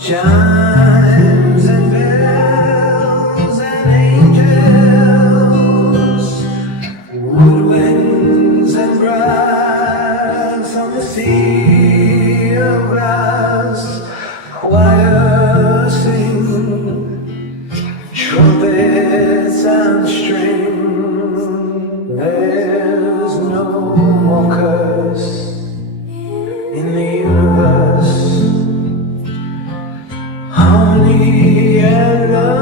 Chimes and bells and angels, woodwinds and brass on the sea of glass, choir sing, trumpets and string. There's no more curse in the universe. Harmony and love.